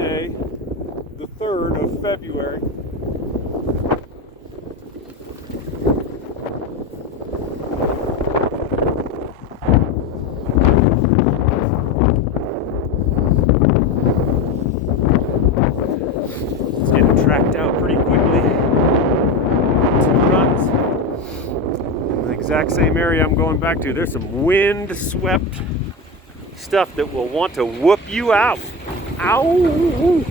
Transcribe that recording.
Tuesday, the 3rd of February. It's getting tracked out pretty quickly. 2 runs. In the exact same area I'm going back to. There's some wind-swept stuff that will want to whoop you out. Ow!